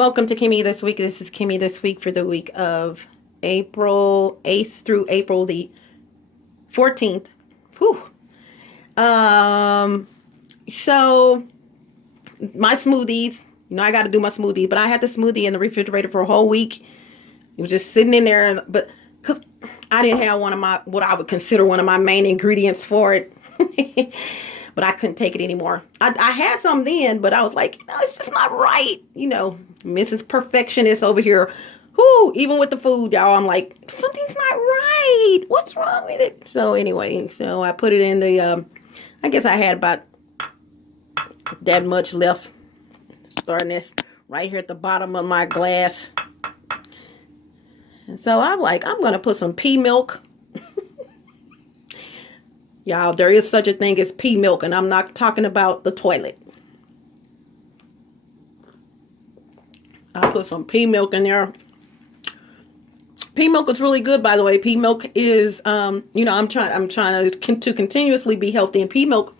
Welcome to KimMe This Week. This is KimMe This Week for the week of April 8th through April the 14th. Whew. So my smoothies, I got to do my smoothie, but I had the smoothie in the refrigerator for a whole week. It was just sitting in there, but because I didn't have what I would consider one of my main ingredients for it. But I couldn't take it anymore. I had some then, but I was like, no, it's just not right. Mrs. Perfectionist over here. Whoo, even with the food, y'all, I'm like, something's not right. What's wrong with it? So anyway, I put it in the, I guess I had about that much left. Starting it right here at the bottom of my glass. And so I'm like, I'm going to put some pea milk. Y'all, there is such a thing as pea milk, and I'm not talking about the toilet. I'll put some pea milk in there. Pea milk is really good, by the way. Pea milk is, I'm trying to continuously be healthy, and pea milk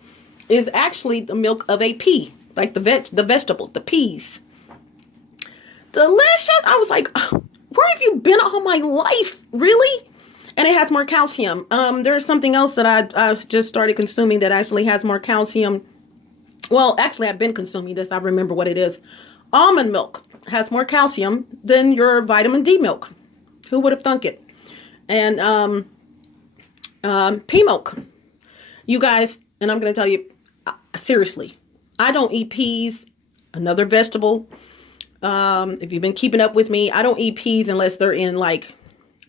is actually the milk of a pea, like the vegetable, the peas. Delicious. I was like, where have you been all my life? Really? And it has more calcium. There's something else that I just started consuming that actually has more calcium. Well, actually, I've been consuming this. I remember what it is. Almond milk has more calcium than your vitamin D milk. Who would have thunk it? And pea milk. You guys, and I'm going to tell you, seriously, I don't eat peas, another vegetable. If you've been keeping up with me, I don't eat peas unless they're in like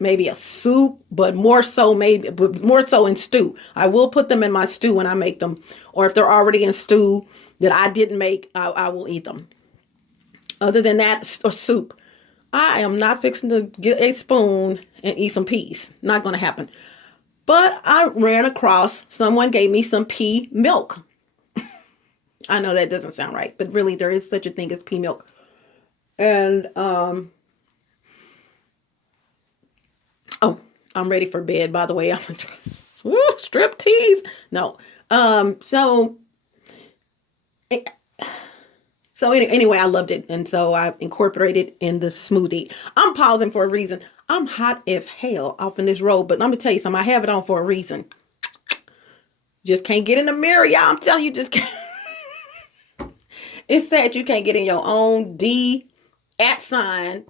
maybe a soup, but more so in stew. I will put them in my stew when I make them, or if they're already in stew that I didn't make, I will eat them. Other than that, or soup, I am not fixing to get a spoon and eat some peas. Not going to happen. But I ran across, someone gave me some pea milk. I know that doesn't sound right, but really there is such a thing as pea milk. And, oh, I'm ready for bed, by the way. Strip tease. No. Anyway, I loved it. And so I incorporated it in the smoothie. I'm pausing for a reason. I'm hot as hell off in this road, but let me tell you something. I have it on for a reason. Just can't get in the mirror, y'all. I'm telling you, just can't. It's sad you can't get in your own D @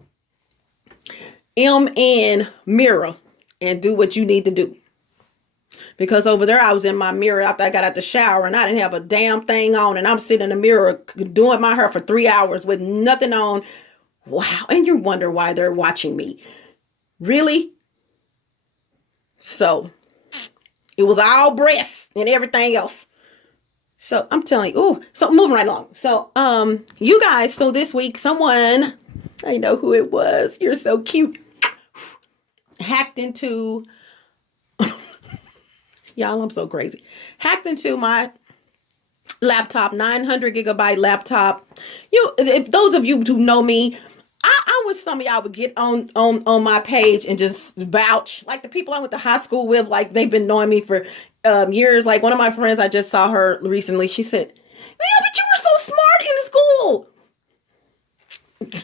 MN mirror and do what you need to do. Because over there, I was in my mirror after I got out the shower and I didn't have a damn thing on. And I'm sitting in the mirror doing my hair for 3 hours with nothing on. Wow. And you wonder why they're watching me. Really? So it was all breasts and everything else. So I'm telling you, so moving right along. So, you guys, so this week, someone, I know who it was. You're so cute. Hacked into, y'all, I'm so crazy. Hacked into my laptop, 900 gigabyte laptop. If those of you who know me, I wish some of y'all would get on my page and just vouch. Like the people I went to high school with, like they've been knowing me for years. Like one of my friends, I just saw her recently. She said, yeah, but you were so smart in school.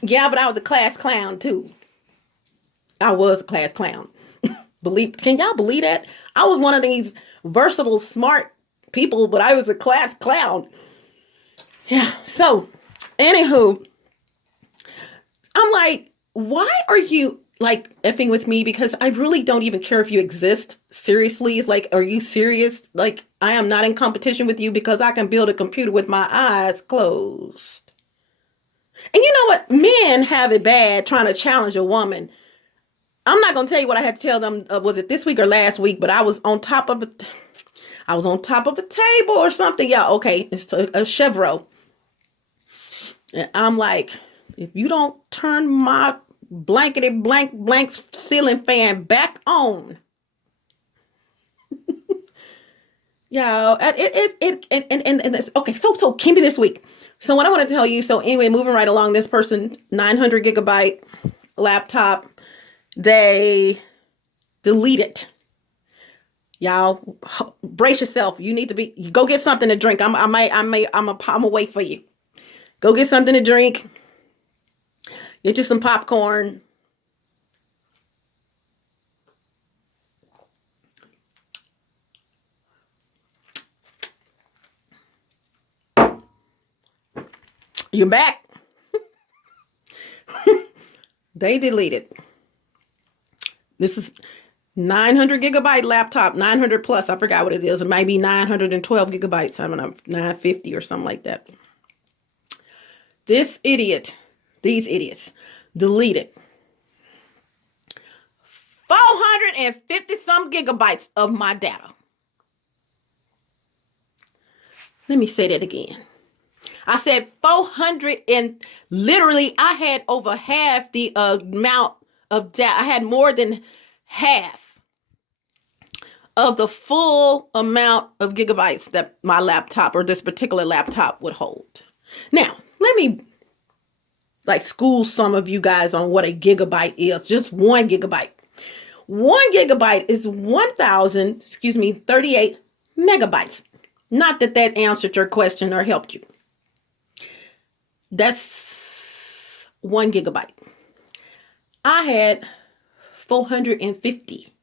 Yeah, but I was a class clown too. I was a class clown. Can y'all believe that? I was one of these versatile, smart people, but I was a class clown. Yeah. So, anywho, I'm like, why are you like effing with me? Because I really don't even care if you exist. Seriously, it's like, are you serious? Like, I am not in competition with you because I can build a computer with my eyes closed. And you know what? Men have it bad trying to challenge a woman. I'm not going to tell you what I had to tell them. Was it this week or last week? But I was on top of a table or something. Yeah, okay. It's a Chevrolet. And I'm like, if you don't turn my blankety blank ceiling fan back on. Yeah, it's okay. So KimMe this week. So what I want to tell you. So anyway, moving right along, this person, 900 gigabyte laptop, they delete it. Y'all brace yourself. You need to go get something to drink. I'm gonna wait for you. Go get something to drink. Get you some popcorn. You're back. They deleted. This is 900 gigabyte laptop, 900 plus. I forgot what it is. It might be 912 gigabytes. I don't know, 950 or something like that. These idiots, deleted 450 some gigabytes of my data. Let me say that again. I said 400, and literally I had over half the amount of data. I had more than half of the full amount of gigabytes that my laptop or this particular laptop would hold. Now, let me school some of you guys on what a gigabyte is. Just 1 gigabyte. 1 gigabyte is 38 megabytes. Not that answered your question or helped you. That's 1 gigabyte. I had 450.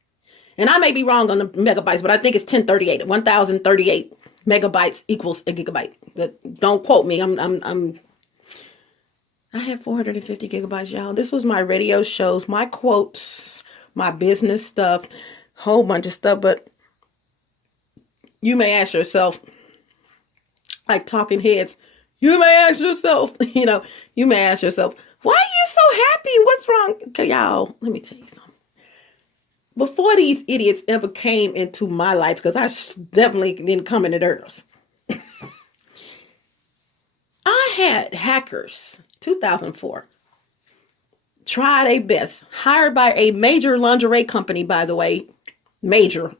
And I may be wrong on the megabytes, but I think it's 1038. 1038 megabytes equals a gigabyte. But don't quote me. I had 450 gigabytes, y'all. This was my radio shows, my quotes, my business stuff, whole bunch of stuff. But you may ask yourself, like talking heads, you may ask yourself, you may ask yourself, why are you so happy? What's wrong? Okay, y'all, let me tell you something. Before these idiots ever came into my life, because I definitely didn't come into theirs, I had hackers, 2004, try their best, hired by a major lingerie company, by the way, major,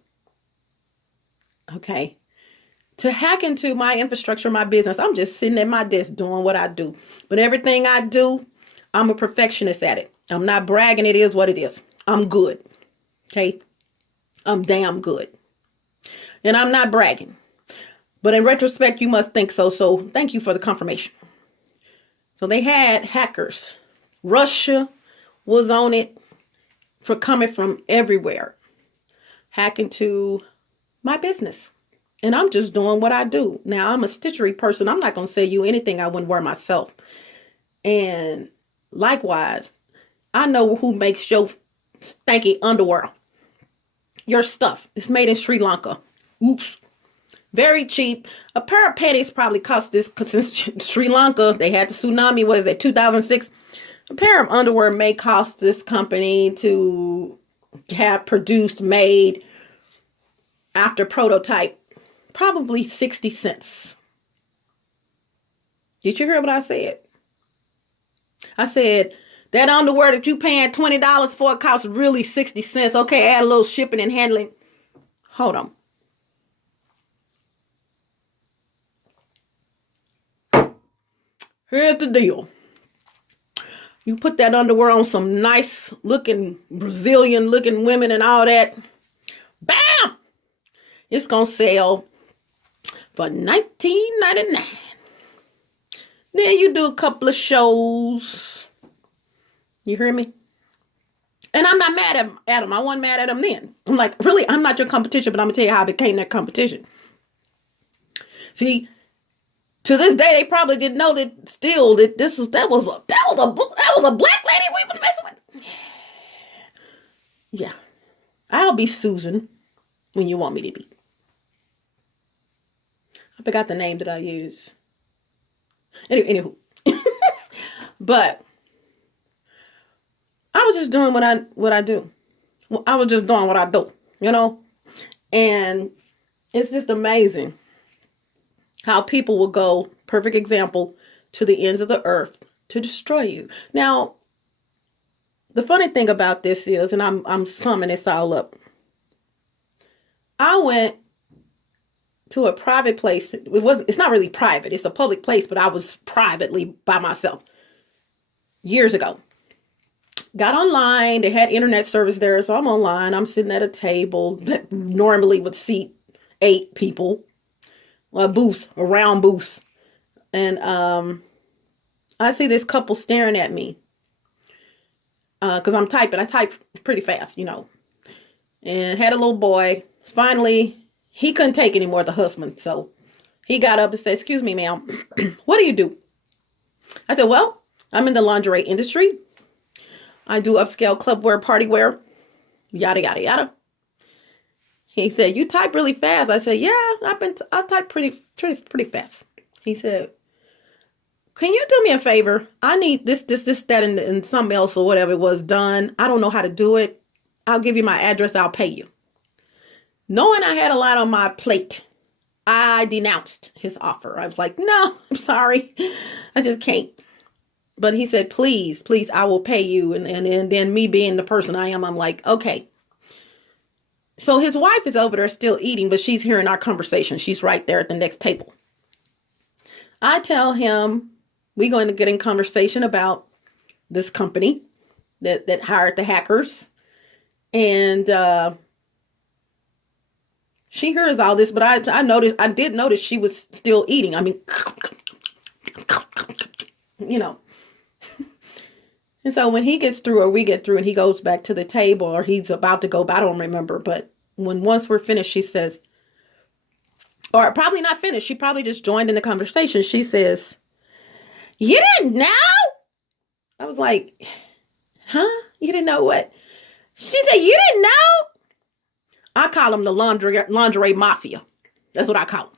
okay, to hack into my infrastructure, my business. I'm just sitting at my desk doing what I do. But everything I do, I'm a perfectionist at it. I'm not bragging. It is what it is. I'm good. Okay? I'm damn good. And I'm not bragging. But in retrospect, you must think so. So thank you for the confirmation. So they had hackers. Russia was on it for coming from everywhere. Hacking to my business. And I'm just doing what I do. Now, I'm a stitchery person. I'm not going to sell you anything I wouldn't wear myself. And likewise, I know who makes your stanky underwear. Your stuff. It's made in Sri Lanka. Oops. Very cheap. A pair of panties probably cost this, because since Sri Lanka, they had the tsunami, what is it, 2006? A pair of underwear may cost this company to have produced, made after prototype, probably 60 cents. Did you hear what I said? I said, that underwear that you paying $20 for costs really 60 cents. Okay, add a little shipping and handling. Hold on. Here's the deal. You put that underwear on some nice looking Brazilian looking women and all that. Bam! It's going to sell for $19.99. Then you do a couple of shows. You hear me? And I'm not mad at them. I wasn't mad at them then. I'm like, really, I'm not your competition, but I'm going to tell you how I became that competition. See, to this day, they probably didn't know that still that that was a black lady we was messing with. Yeah. I'll be Susan when you want me to be. I forgot the name that I use. Anywho. But I was just doing what I do. I was just doing what I do, And it's just amazing how people will go, perfect example, to the ends of the earth to destroy you. Now, the funny thing about this is, and I'm summing this all up. I went to a private place. It's not really private. It's a public place, but I was privately by myself years ago. Got online. They had internet service there, so I'm online. I'm sitting at a table that normally would seat 8 people. A round booth. And I see this couple staring at me. because I'm typing. I type pretty fast, and had a little boy. Finally, he couldn't take anymore, the husband. So he got up and said, "Excuse me, ma'am, what do you do?" I said, "Well, I'm in the lingerie industry. I do upscale club wear, party wear, yada, yada, yada." He said, "You type really fast." I said, "Yeah, I type pretty fast." He said, "Can you do me a favor? I need this, that, and something else or whatever it was done. I don't know how to do it. I'll give you my address. I'll pay you." Knowing I had a lot on my plate, I denounced his offer. I was like, "No, I'm sorry. I just can't." But he said, "Please, please, I will pay you." And then me being the person I am, I'm like, "Okay." So his wife is over there still eating, but she's hearing our conversation. She's right there at the next table. I tell him we're going to get in conversation about this company that hired the hackers. And she hears all this, but I did notice she was still eating. I mean, And so when he gets through or we get through and he goes back to the table or he's about to go, but I don't remember. But once we're finished, she says, or probably not finished, she probably just joined in the conversation. She says, "You didn't know?" I was like, "Huh? You didn't know what?" She said, "You didn't know?" I call them the lingerie mafia. That's what I call them.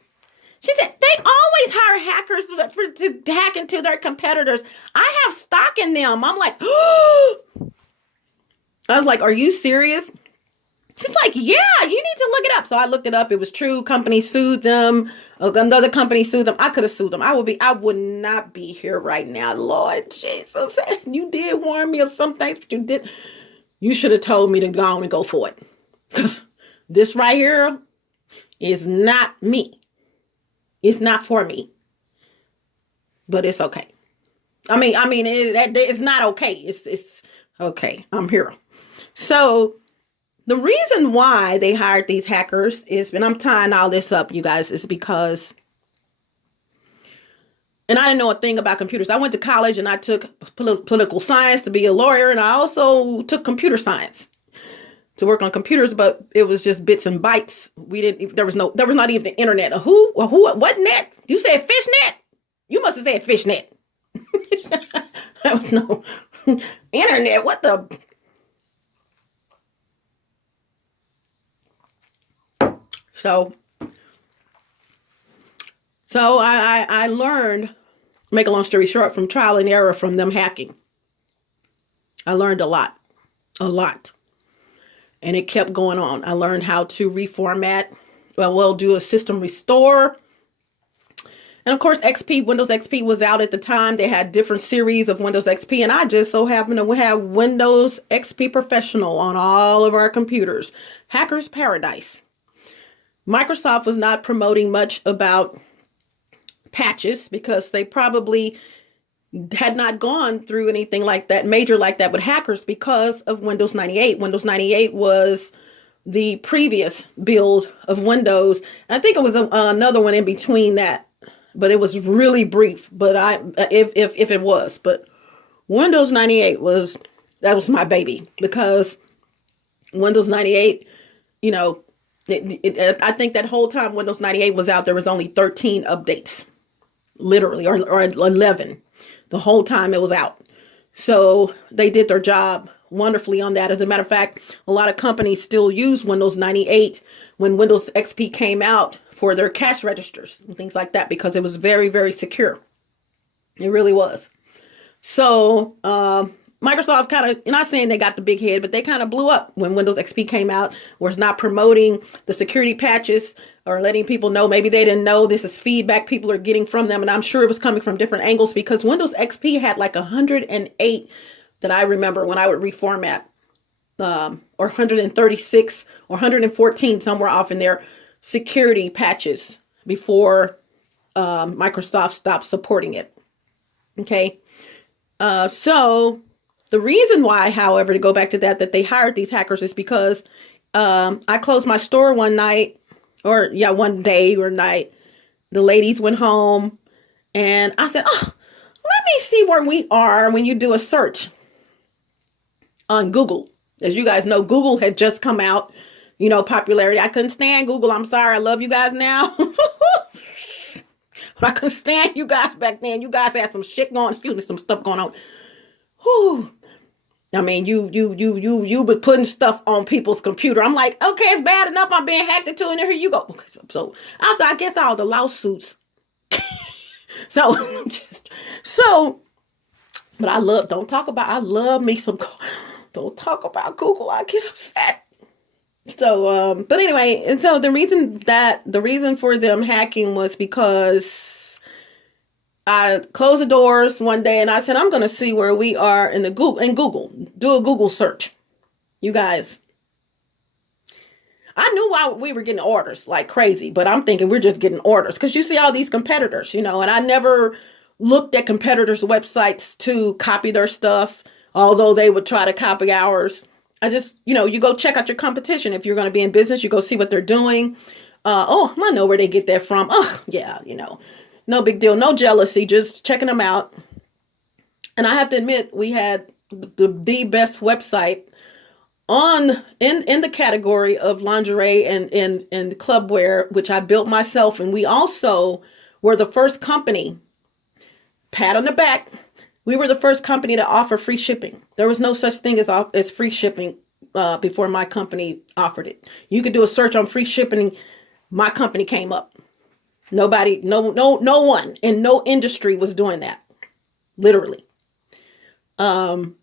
She said, "They always hire hackers to hack into their competitors. I have stock in them." I'm like, I was like, "Are you serious?" She's like, "Yeah, you need to look it up." So I looked it up. It was true. Company sued them. Another company sued them. I could have sued them. I would not be here right now. Lord Jesus. You did warn me of some things, but you did. You should have told me to go on and go for it. Because this right here is not me. It's not for me. But it's okay. It's not okay. It's okay. I'm here. So the reason why they hired these hackers is, and I'm tying all this up, you guys, is because, and I didn't know a thing about computers. I went to college and I took political science to be a lawyer, and I also took computer science to work on computers, but it was just bits and bytes. There was not even the internet. What net? You said fishnet? You must have said fishnet. There was no internet. What the? So I learned, make a long story short, from trial and error from them hacking. I learned a lot. And it kept going on. I learned how to reformat, do a system restore. And of course, Windows XP was out at the time. They had different series of Windows XP. And I just so happened to have Windows XP Professional on all of our computers. Hacker's Paradise. Microsoft was not promoting much about patches because they probably had not gone through anything like that, major like that with hackers, because of Windows 98. Windows 98 was the previous build of Windows. I think it was another one in between that, but it was really brief. But if it was, but Windows 98 was my baby, because Windows 98, I think that whole time Windows 98 was out, there was only 13 updates, literally, or 11. The whole time it was out. So they did their job wonderfully on that. As a matter of fact, a lot of companies still use Windows 98 when Windows XP came out for their cash registers and things like that, because it was very, very secure. It really was. So Microsoft kind of, not saying they got the big head, but they kind of blew up when Windows XP came out, was not promoting the security patches or letting people know. Maybe they didn't know this is feedback people are getting from them. And I'm sure it was coming from different angles, because Windows XP had like 108 that I remember when I would reformat, or 136 or 114, somewhere off in there, security patches before Microsoft stopped supporting it. Okay. So the reason why, however, to go back to that they hired these hackers is because I closed my store one day or night. The ladies went home and I said, "Oh, let me see where we are when you do a search." on Google. As you guys know, Google had just come out, popularity. I couldn't stand Google. I'm sorry. I love you guys now. But I couldn't stand you guys back then. You guys had some shit going, some stuff going on. Whew. I mean, you were putting stuff on people's computer. I'm like, okay, it's bad enough I'm being hacked into, and here you go. So after, I guess, all the lawsuits. But I love me some, don't talk about Google. I get upset. So, but anyway, and so the reason for them hacking was because I closed the doors one day and I said, I'm going to see where we are in Google, do a Google search. You guys, I knew why we were getting orders like crazy, but I'm thinking we're just getting orders because you see all these competitors, and I never looked at competitors' websites to copy their stuff, although they would try to copy ours. I just, you go check out your competition. If you're going to be in business, you go see what they're doing. I know where they get that from. Oh, yeah, no big deal. No jealousy, just checking them out. And I have to admit, we had the best website in the category of lingerie and club wear, which I built myself. And we also were the first company, pat on the back, we were the first company to offer free shipping. There was no such thing as free shipping before my company offered it. You could do a search on free shipping. My company came up. Nobody, no one in no industry was doing that. Literally. And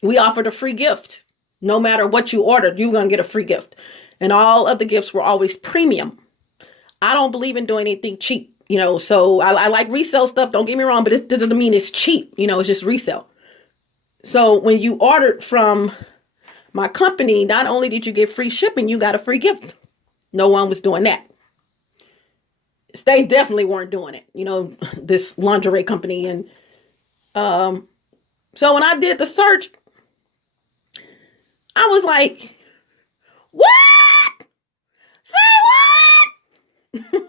we offered a free gift. No matter what you ordered, you were going to get a free gift. And all of the gifts were always premium. I don't believe in doing anything cheap. So I like resale stuff. Don't get me wrong, but it doesn't mean it's cheap. It's just resale. So when you ordered from my company, not only did you get free shipping, you got a free gift. No one was doing that. They definitely weren't doing it. This lingerie company. And so when I did the search, I was like, what? Say what?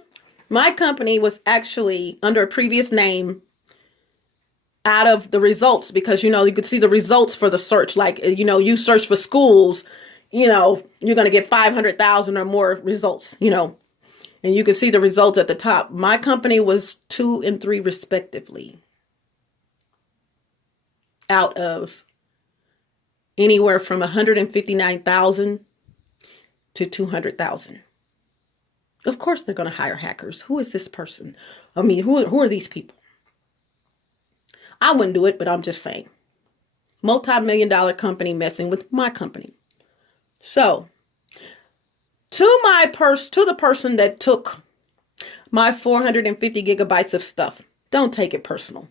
My company was actually under a previous name out of the results because, you could see the results for the search. Like, you search for schools, you're going to get 500,000 or more results, and you can see the results at the top. My company was 2 and 3 respectively out of anywhere from 159,000 to 200,000. Of course, they're going to hire hackers. Who is this person? I mean, who are these people? I wouldn't do it, but I'm just saying. Multi-million-dollar company messing with my company. So, to the person that took my 450 gigabytes of stuff, don't take it personal.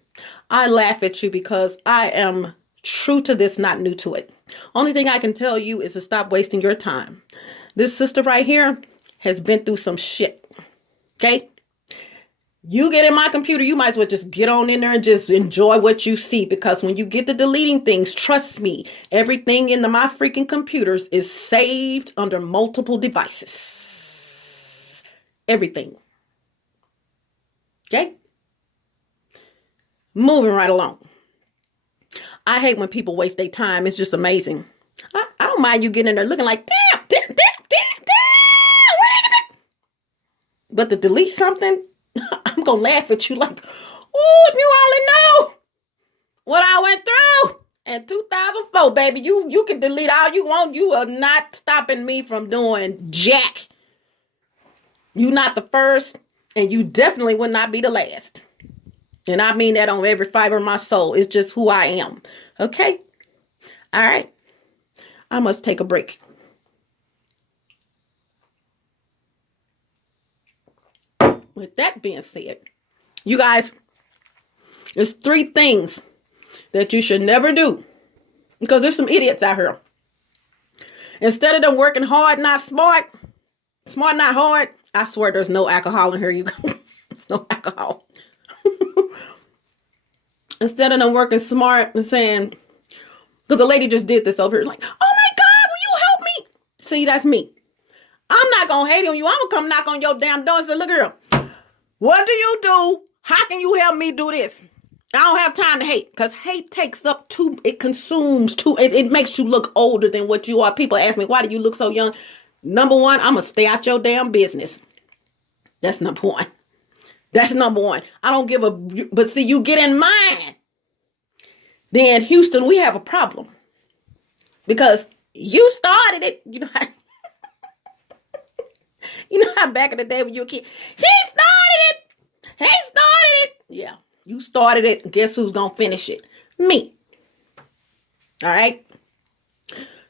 I laugh at you because I am true to this, not new to it. Only thing I can tell you is to stop wasting your time. This sister right here has been through some shit. Okay? You get in my computer, you might as well just get on in there and just enjoy what you see. Because when you get to deleting things, trust me, everything in my freaking computers is saved under multiple devices. Everything. Okay? Moving right along. I hate when people waste their time. It's just amazing. I don't mind you getting in there looking like, damn. But to delete something, I'm going to laugh at you like, oh, if you only know what I went through in 2004, baby. You can delete all you want. You are not stopping me from doing jack. You not the first, and you definitely will not be the last. And I mean that on every fiber of my soul. It's just who I am. Okay? All right. I must take a break. With that being said, you guys, there's 3 things that you should never do. Because there's some idiots out here. Instead of them working hard, not smart, smart, not hard, I swear there's no alcohol in here. You There's no alcohol. Instead of them working smart and saying, because the lady just did this over here, like, oh my God, will you help me? See, that's me. I'm not going to hate on you. I'm going to come knock on your damn door and say, look here. What do you do? How can you help me do this? I don't have time to hate, because hate takes up too, it consumes too, it makes you look older than what you are. People ask me, why do you look so young? Number one, I'm going to stay out your damn business. That's number one. That's number one. I don't give a, but see, you get in mine. Then Houston, we have a problem. Because you started it. You know how back in the day when you were a kid, she started it. He started it. Yeah, you started it. Guess who's going to finish it? Me. All right.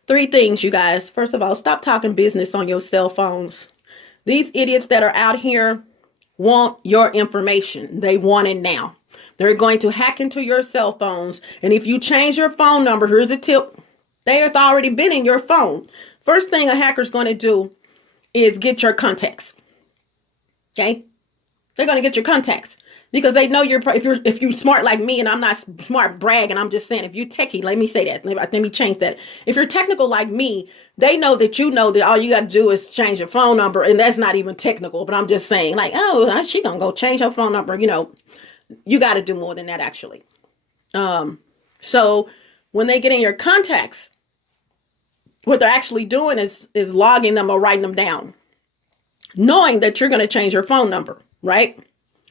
3 things, you guys. First of all, stop talking business on your cell phones. These idiots that are out here want your information. They want it now. They're going to hack into your cell phones. And if you change your phone number, here's a tip. They have already been in your phone. First thing a hacker's going to do is get your contacts. Okay? They're going to get your contacts because they know if you're smart like me, and I'm not smart bragging, I'm just saying, if you're techie, let me say that. Let me change that. If you're technical like me, they know that all you got to do is change your phone number, and that's not even technical, but I'm just saying, like, oh, she going to go change her phone number. You got to do more than that, actually. So when they get in your contacts, what they're actually doing is logging them or writing them down, knowing that you're going to change your phone number, right?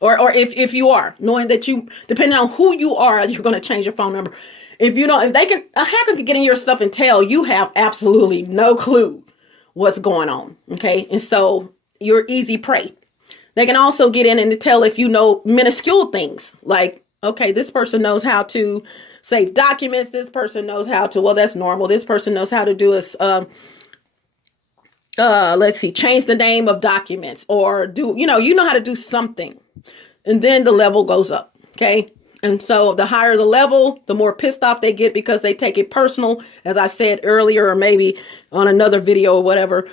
Or if you are, knowing that depending on who you are, you're going to change your phone number. A hacker can get in your stuff and tell you have absolutely no clue what's going on. Okay. And so you're easy prey. They can also get in and tell if you know minuscule things like, okay, this person knows how to save documents. This person knows how to, well, that's normal. This person knows how to do change the name of documents, or you know how to do something. And then the level goes up. Okay. And so the higher the level, the more pissed off they get because they take it personal. As I said earlier, or maybe on another video or whatever,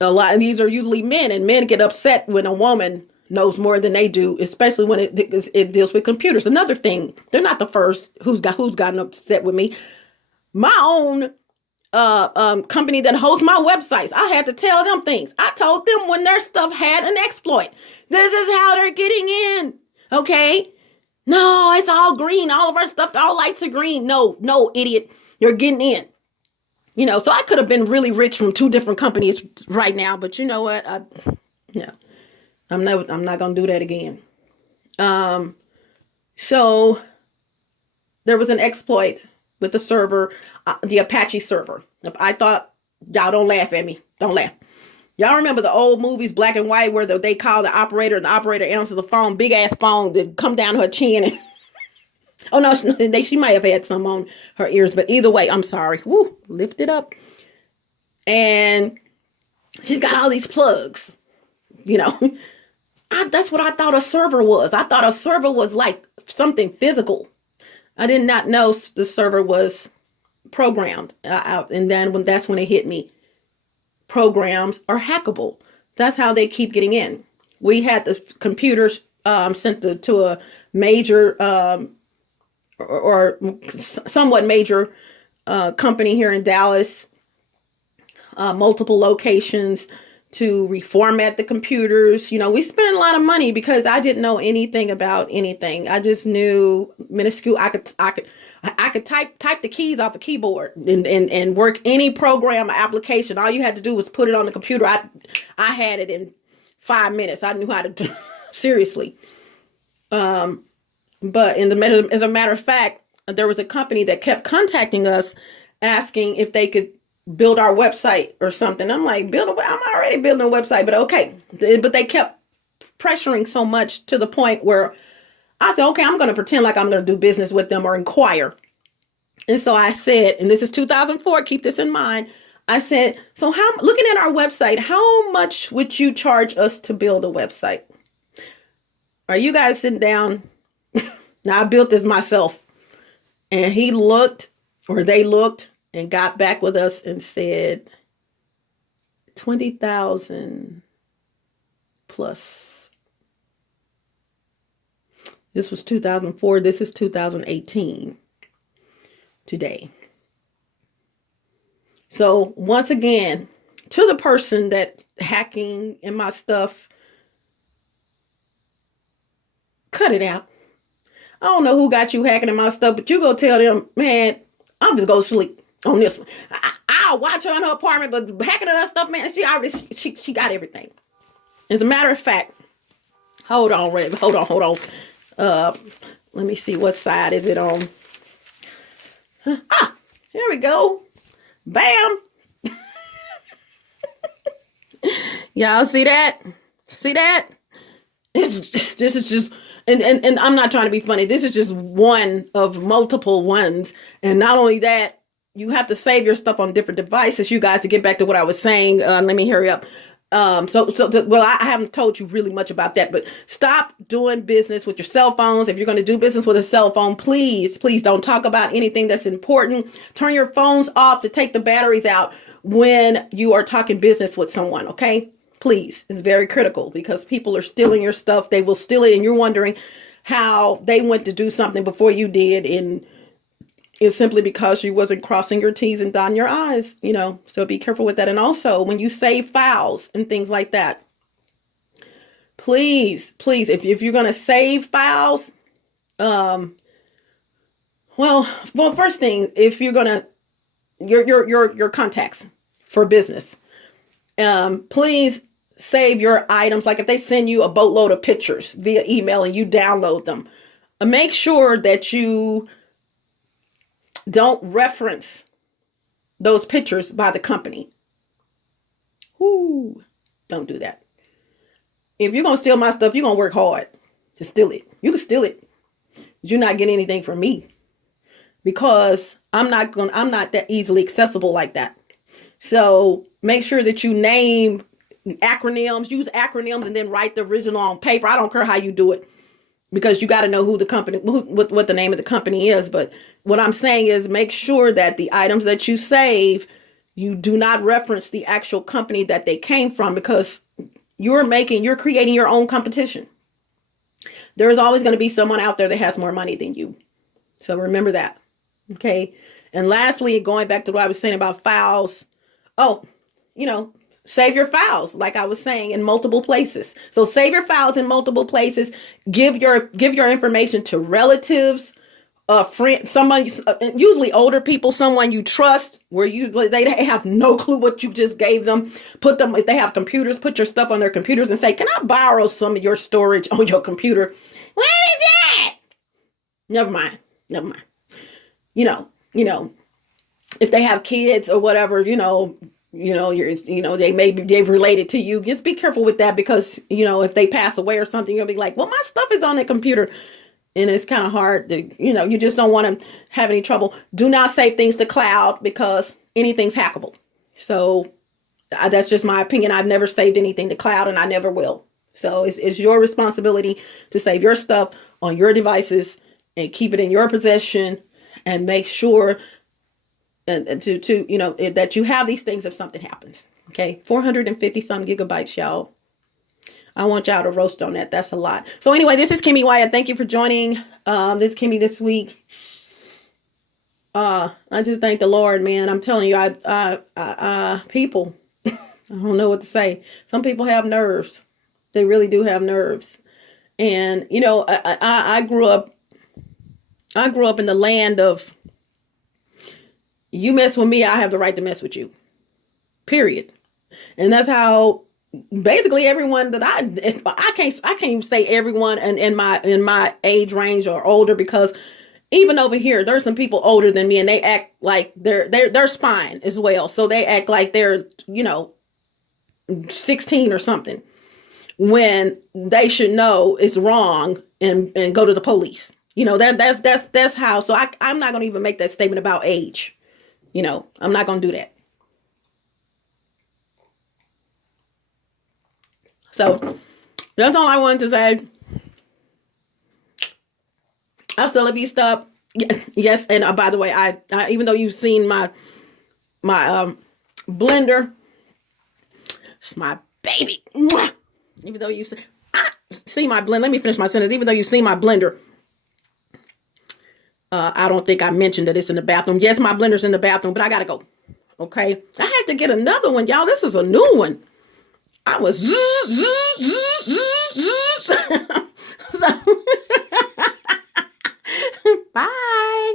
a lot of these are usually men, and men get upset when a woman knows more than they do, especially when it deals with computers. Another thing, they're not the first who's gotten upset with me. My own company that hosts my websites, I had to tell them things. I told them when their stuff had an exploit. This is how they're getting in. Okay. No, it's all green. All of our stuff, all lights are green. No, idiot. You're getting in. So I could have been really rich from 2 different companies right now, but you know what? I'm not going to do that again. So there was an exploit with the server, the Apache server. I thought, y'all don't laugh at me. Don't laugh. Y'all remember the old movies, black and white, where they call the operator, and the operator answers the phone, big ass phone that come down her chin. And oh no, she might have had some on her ears, but either way, I'm sorry. Woo, lift it up. And she's got all these plugs, that's what I thought a server was. I thought a server was like something physical. I did not know the server was programmed. And then that's when it hit me. Programs are hackable. That's how they keep getting in. We had the computers sent to a major or somewhat major company here in Dallas, multiple locations, to reformat the computers. We spent a lot of money because I didn't know anything about anything. I just knew minuscule. I could type the keys off a keyboard and work any program or application. All you had to do was put it on the computer. I had it in 5 minutes. I knew how to do seriously. But as a matter of fact, there was a company that kept contacting us asking if they could build our website or something. I'm like, I'm already building a website, but okay. But they kept pressuring so much to the point where I said, okay, I'm going to pretend like I'm going to do business with them or inquire. And so I said, and this is 2004, keep this in mind. I said, so looking at our website, how much would you charge us to build a website? Are you guys sitting down? Now I built this myself. And they looked and got back with us and said, 20,000 plus. This was 2004. This is 2018 today. So once again, to the person that's hacking in my stuff, cut it out. I don't know who got you hacking in my stuff, but you go tell them, man, I'm just going to sleep on this one. I'll watch her in her apartment, but hacking in her stuff, man, she got everything. As a matter of fact, hold on, Red. Hold on. Let me see, what side is it on? Here we go. Bam. Y'all see that? See that? This is just, and I'm not trying to be funny. This is just one of multiple ones. And not only that, you have to save your stuff on different devices. You guys, to get back to what I was saying, let me hurry up. Well, I haven't told you really much about that, but stop doing business with your cell phones. If you're going to do business with a cell phone, please don't talk about anything that's important. Turn your phones off to take the batteries out when you are talking business with someone. Okay, please. It's very critical because people are stealing your stuff. They will steal it, and you're wondering how they went to do something before you did, and it's simply because you wasn't crossing your T's and dotting your I's, so be careful with that. And also when you save files and things like that, please, if you're going to save files, well, first thing, if you're going to, your contacts for business, please save your items. Like if they send you a boatload of pictures via email and you download them, make sure that you don't reference those pictures by the company. Don't do that. If you're going to steal my stuff, you're going to work hard to steal it. You can steal it, but you're not getting anything from me because I'm not that easily accessible like that. So make sure that you name acronyms, use acronyms, and then write the original on paper. I don't care how you do it, because you got to know who the company, what the name of the company is. But what I'm saying is make sure that the items that you save, you do not reference the actual company that they came from, because you're creating your own competition. There's always going to be someone out there that has more money than you. So remember that. Okay. And lastly, going back to what I was saying about files. Save your files, like I was saying, in multiple places. So save your files in multiple places. Give your information to relatives, friends, someone, usually older people, someone you trust, where they have no clue what you just gave them. If they have computers, put your stuff on their computers and say, "Can I borrow some of your storage on your computer?" What is that? Never mind. If they have kids or whatever, they've related to you. Just be careful with that, because, if they pass away or something, you'll be like, well, my stuff is on the computer. And it's kind of hard to, you just don't want to have any trouble. Do not save things to cloud, because anything's hackable. So that's just my opinion. I've never saved anything to cloud, and I never will. So it's your responsibility to save your stuff on your devices and keep it in your possession, and make sure that you have these things if something happens. Okay. 450 some gigabytes, y'all. I want y'all to roast on that. That's a lot. So anyway, this is Kimmy Wyatt. Thank you for joining this Kimmy this week. I just thank the Lord, man. I'm telling you, people, I don't know what to say. Some people have nerves. They really do have nerves. And, I grew up in the land of, you mess with me, I have the right to mess with you. Period. And that's how basically everyone that I can't say everyone in my age range or older, because even over here, there's some people older than me, and they act like they're spine as well. So they act like they're, 16 or something, when they should know it's wrong and go to the police. That's how. So I'm not going to even make that statement about age. I'm not going to do that. So that's all I wanted to say. I still love you stuff. Yes. And by the way, I even though you've seen my blender, it's my baby. Even though you've seen my blender, let me finish my sentence. Even though you've seen my blender, I don't think I mentioned that it's in the bathroom. Yes, my blender's in the bathroom, but I gotta go. Okay. I had to get another one, y'all. This is a new one. I was so, Bye.